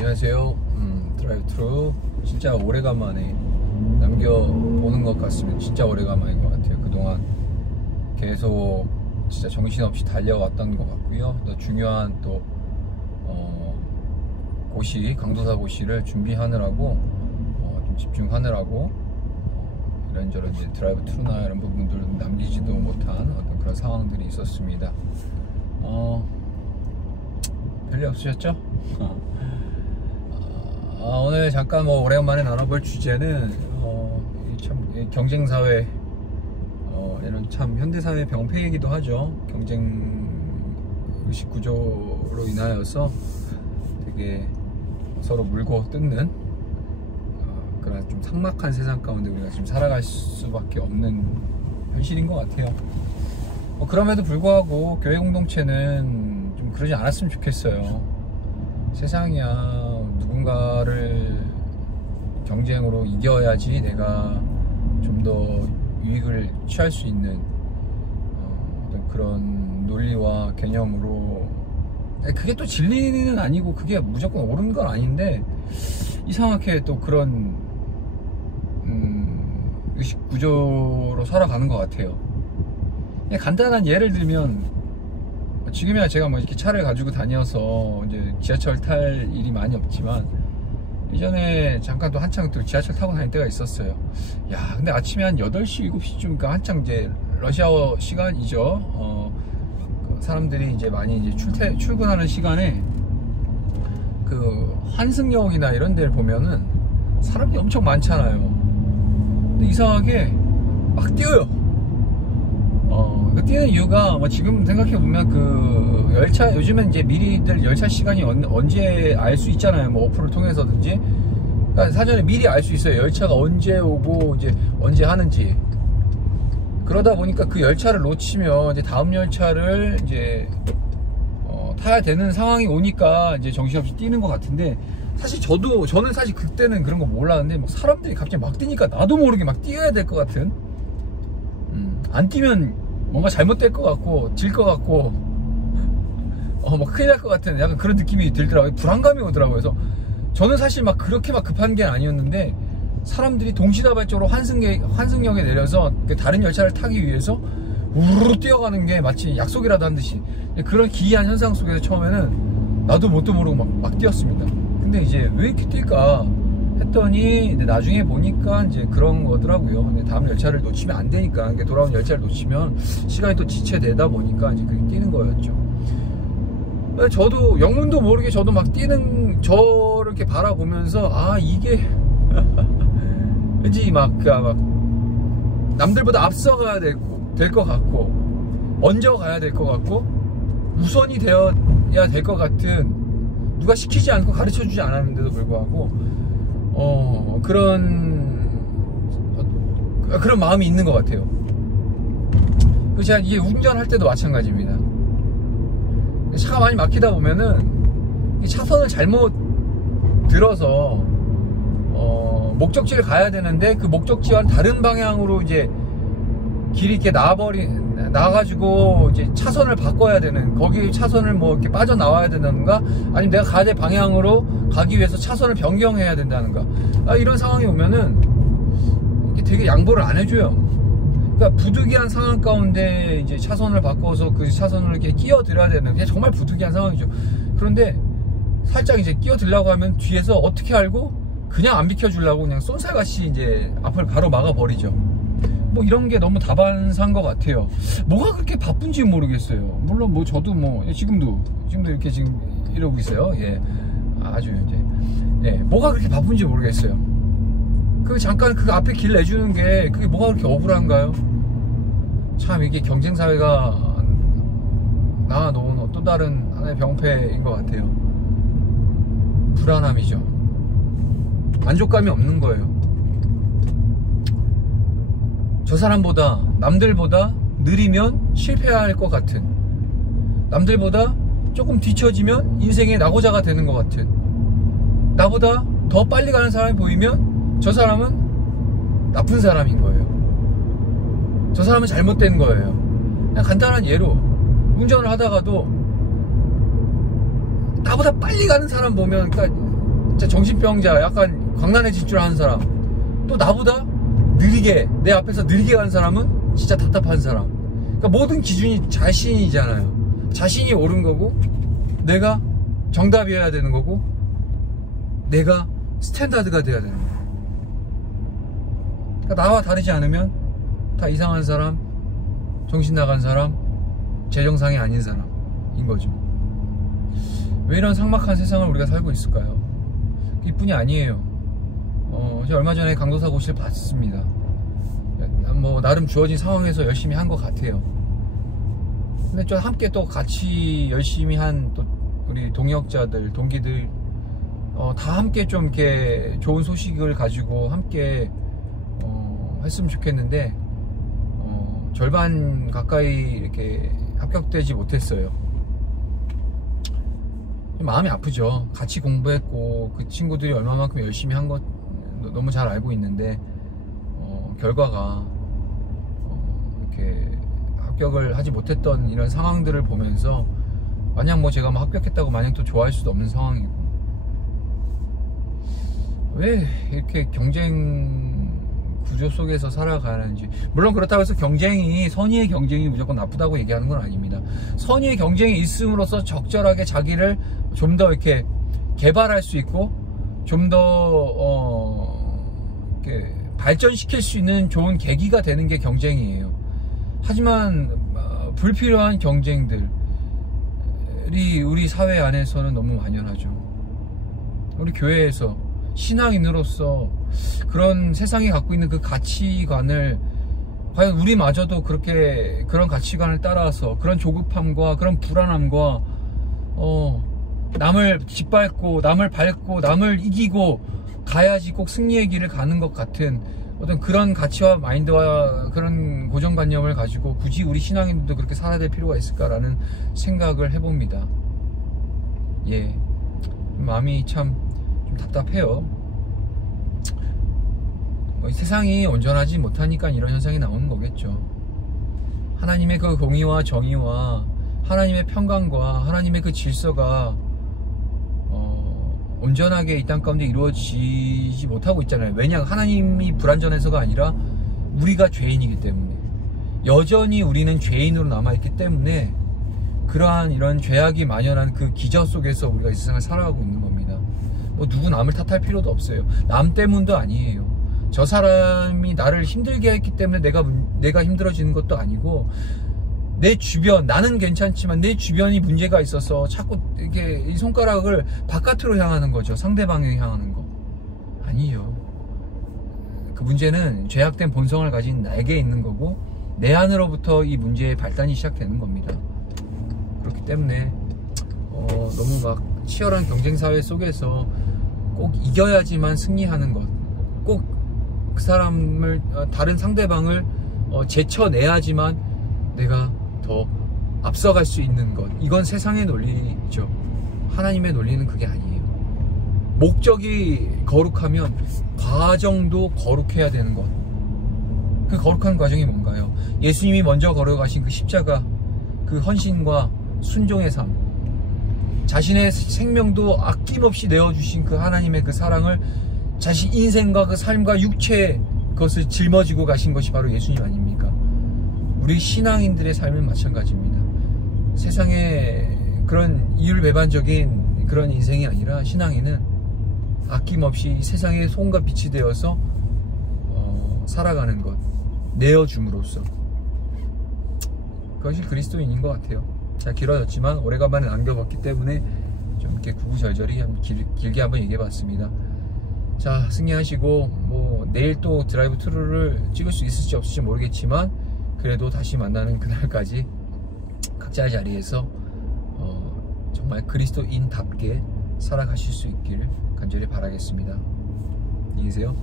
안녕하세요. 드라이브 트루 진짜 오래간만에 남겨보는 것 같습니다. 진짜 오래간만인 것 같아요. 그동안 계속 진짜 정신없이 달려왔던 것 같고요. 또 중요한 또 고시, 강도사 고시를 준비하느라고 좀 집중하느라고 이런저런 이제 드라이브 트루나 이런 부분들을 남기지도 못한 어떤 그런 상황들이 있었습니다. 별일 없으셨죠? 오늘 잠깐 오래간만에 나눠볼 주제는 참 경쟁사회, 이런 참 현대사회 병폐이기도 하죠. 경쟁 의식 구조로 인하여서 되게 서로 물고 뜯는 그런 좀 삭막한 세상 가운데 우리가 지금 살아갈 수밖에 없는 현실인 것 같아요. 그럼에도 불구하고 교회 공동체는 좀 그러지 않았으면 좋겠어요. 세상이야 누군가를 경쟁으로 이겨야지 내가 좀 더 유익을 취할 수 있는 어떤 그런 논리와 개념으로, 그게 또 진리는 아니고 그게 무조건 옳은 건 아닌데 이상하게 또 그런 의식 구조로 살아가는 것 같아요. 그냥 간단한 예를 들면, 지금이야 제가 이렇게 차를 가지고 다녀서 이제 지하철 탈 일이 많이 없지만 예전에 잠깐 또 한창 또 지하철 타고 다닐 때가 있었어요. 야, 근데 아침에 한 8시, 7시쯤, 그러니까 한창 이제 러시아워 시간이죠. 사람들이 이제 많이 이제 출근하는 시간에 그 환승역이나 이런 데를 보면은 사람이 엄청 많잖아요. 근데 이상하게 막 뛰어요. 그 뛰는 이유가 지금 생각해보면 그 열차, 요즘엔 이제 미리들 열차 시간이 언제 알 수 있잖아요. 어플을 통해서든지. 그러니까 사전에 미리 알 수 있어요. 열차가 언제 오고 이제 언제 하는지. 그러다 보니까 그 열차를 놓치면 이제 다음 열차를 이제 타야 되는 상황이 오니까 이제 정신없이 뛰는 것 같은데, 사실 저는 사실 그때는 그런 거 몰랐는데 사람들이 갑자기 막 뛰니까 나도 모르게 막 뛰어야 될 것 같은, 안 뛰면 뭔가 잘못될 것 같고 질 것 같고 큰일 날 것 같은 약간 그런 느낌이 들더라고요. 불안감이 오더라고요. 그래서 저는 사실 그렇게 급한 게 아니었는데 사람들이 동시다발적으로 환승역에 내려서 다른 열차를 타기 위해서 우르르 뛰어가는 게 마치 약속이라도 한 듯이, 그런 기이한 현상 속에서 처음에는 나도 뭣도 모르고 막 뛰었습니다. 근데 이제 왜 이렇게 뛸까 했더니 나중에 보니까 이제 그런 거더라고요. 근데 다음 열차를 놓치면 안 되니까, 돌아온 열차를 놓치면 시간이 또 지체되다 보니까 이제 그게 뛰는 거였죠. 저도 영문도 모르게 저도 막 뛰는 저를 이렇게 바라보면서 이게 왠지 막 남들보다 앞서가야 될 것 같고 먼저 가야 될 것 같고 우선이 되어야 될 것 같은, 누가 시키지 않고 가르쳐 주지 않았는데도 불구하고 그런 마음이 있는 것 같아요. 제가 이게 운전할 때도 마찬가지입니다. 차가 많이 막히다 보면은 차선을 잘못 들어서 목적지를 가야 되는데 그 목적지와는 다른 방향으로 이제 길이 이렇게 나가지고 이제 차선을 바꿔야 되는, 거기 차선을 이렇게 빠져나와야 된다든가, 아니면 내가 가야 될 방향으로 가기 위해서 차선을 변경해야 된다든가, 이런 상황이 오면은 이게 되게 양보를 안 해줘요. 그러니까 부득이한 상황 가운데 이제 차선을 바꿔서 그 차선을 이렇게 끼어들어야 되는, 그게 정말 부득이한 상황이죠. 그런데 살짝 이제 끼어들려고 하면 뒤에서 어떻게 알고 그냥 안 비켜주려고 그냥 쏜살같이 이제 앞을 바로 막아버리죠. 이런 게 너무 다반사인 것 같아요. 뭐가 그렇게 바쁜지 모르겠어요. 물론 저도 지금도 이렇게 지금 이러고 있어요. 예, 아주 이제 뭐가 그렇게 바쁜지 모르겠어요. 잠깐 그 앞에 길 내주는 게 그게 뭐가 그렇게 억울한가요? 참 이게 경쟁 사회가 낳아놓은 또 다른 하나의 병폐인 것 같아요. 불안함이죠. 만족감이 없는 거예요. 저 사람보다, 남들보다 느리면 실패할 것 같은, 남들보다 조금 뒤처지면 인생의 낙오자가 되는 것 같은, 나보다 더 빨리 가는 사람이 보이면 저 사람은 나쁜 사람인 거예요. 저 사람은 잘못된 거예요. 그냥 간단한 예로 운전을 하다가도 나보다 빨리 가는 사람 보면, 그러니까 진짜 정신병자, 약간 광란에 진출하는 사람, 또 나보다 느리게, 내 앞에서 느리게 가는 사람은 진짜 답답한 사람. 그러니까 모든 기준이 자신이잖아요. 자신이 옳은 거고, 내가 정답이어야 되는 거고, 내가 스탠다드가 돼야 되는 거예요. 그러니까 나와 다르지 않으면 다 이상한 사람, 정신 나간 사람, 제정상이 아닌 사람인 거죠. 왜 이런 삭막한 세상을 우리가 살고 있을까요? 이뿐이 아니에요. 제가 얼마 전에 강도사 고시를 봤습니다. 뭐 나름 주어진 상황에서 열심히 한 것 같아요. 근데 좀 함께 또 같이 열심히 한 또 우리 동역자들, 동기들 다 함께 좀 이렇게 좋은 소식을 가지고 함께 했으면 좋겠는데 절반 가까이 이렇게 합격되지 못했어요. 마음이 아프죠. 같이 공부했고 그 친구들이 얼마만큼 열심히 한 것 너무 잘 알고 있는데 결과가 이렇게 합격을 하지 못했던 이런 상황들을 보면서 마냥 뭐 제가 뭐 합격했다고 마냥 또 좋아할 수도 없는 상황이고, 왜 이렇게 경쟁 구조 속에서 살아가는지. 물론 그렇다고 해서 경쟁이, 선의의 경쟁이 무조건 나쁘다고 얘기하는 건 아닙니다. 선의의 경쟁이 있음으로써 적절하게 자기를 좀 더 이렇게 개발할 수 있고 좀 더 이렇게 발전시킬 수 있는 좋은 계기가 되는 게 경쟁이에요. 하지만 불필요한 경쟁들이 우리 사회 안에서는 너무 만연하죠. 우리 교회에서 신앙인으로서 그런 세상이 갖고 있는 그 가치관을 과연 우리마저도 그렇게 그런 가치관을 따라서 그런 조급함과 그런 불안함과 남을 짓밟고 남을 밟고 남을 이기고 가야지 꼭 승리의 길을 가는 것 같은 어떤 그런 가치와 마인드와 그런 고정관념을 가지고 굳이 우리 신앙인들도 그렇게 살아야 될 필요가 있을까라는 생각을 해봅니다. 예, 마음이 참 좀 답답해요. 세상이 온전하지 못하니까 이런 현상이 나오는 거겠죠. 하나님의 그 공의와 정의와 하나님의 평강과 하나님의 그 질서가 온전하게 이 땅 가운데 이루어지지 못하고 있잖아요. 왜냐, 하나님이 불완전해서가 아니라 우리가 죄인이기 때문에, 여전히 우리는 죄인으로 남아있기 때문에 그러한 이런 죄악이 만연한 그 기저 속에서 우리가 이 세상을 살아가고 있는 겁니다. 뭐 누구 남을 탓할 필요도 없어요. 남 때문도 아니에요. 저 사람이 나를 힘들게 했기 때문에 내가 힘들어지는 것도 아니고, 내 주변, 나는 괜찮지만 내 주변이 문제가 있어서 자꾸 이렇게 이 손가락을 바깥으로 향하는 거죠. 상대방에 향하는 거. 아니요. 그 문제는 죄악된 본성을 가진 나에게 있는 거고, 내 안으로부터 이 문제의 발단이 시작되는 겁니다. 그렇기 때문에 너무 막 치열한 경쟁사회 속에서 꼭 이겨야지만 승리하는 것, 꼭 그 사람을, 다른 상대방을 제쳐내야지만 내가 더 앞서갈 수 있는 것, 이건 세상의 논리죠. 하나님의 논리는 그게 아니에요. 목적이 거룩하면 과정도 거룩해야 되는 것. 그 거룩한 과정이 뭔가요? 예수님이 먼저 걸어가신 그 십자가, 그 헌신과 순종의 삶, 자신의 생명도 아낌없이 내어주신 그 하나님의 그 사랑을 자신 인생과 그 삶과 육체에 그것을 짊어지고 가신 것이 바로 예수님 아닙니까? 우리 신앙인들의 삶은 마찬가지입니다. 세상에 그런 이율배반적인 그런 인생이 아니라, 신앙인은 아낌없이 세상의 소금과 빛이 되어서 살아가는 것, 내어줌으로써, 그것이 그리스도인인 것 같아요. 자, 길어졌지만 오래간만에 남겨봤기 때문에 좀 이렇게 구구절절히 길게 한번 얘기해봤습니다. 자, 승리하시고 뭐 내일 또 드라이브 트루를 찍을 수 있을지 없을지 모르겠지만, 그래도 다시 만나는 그날까지 각자의 자리에서 정말 그리스도인답게 살아가실 수 있기를 간절히 바라겠습니다. 안녕히 계세요.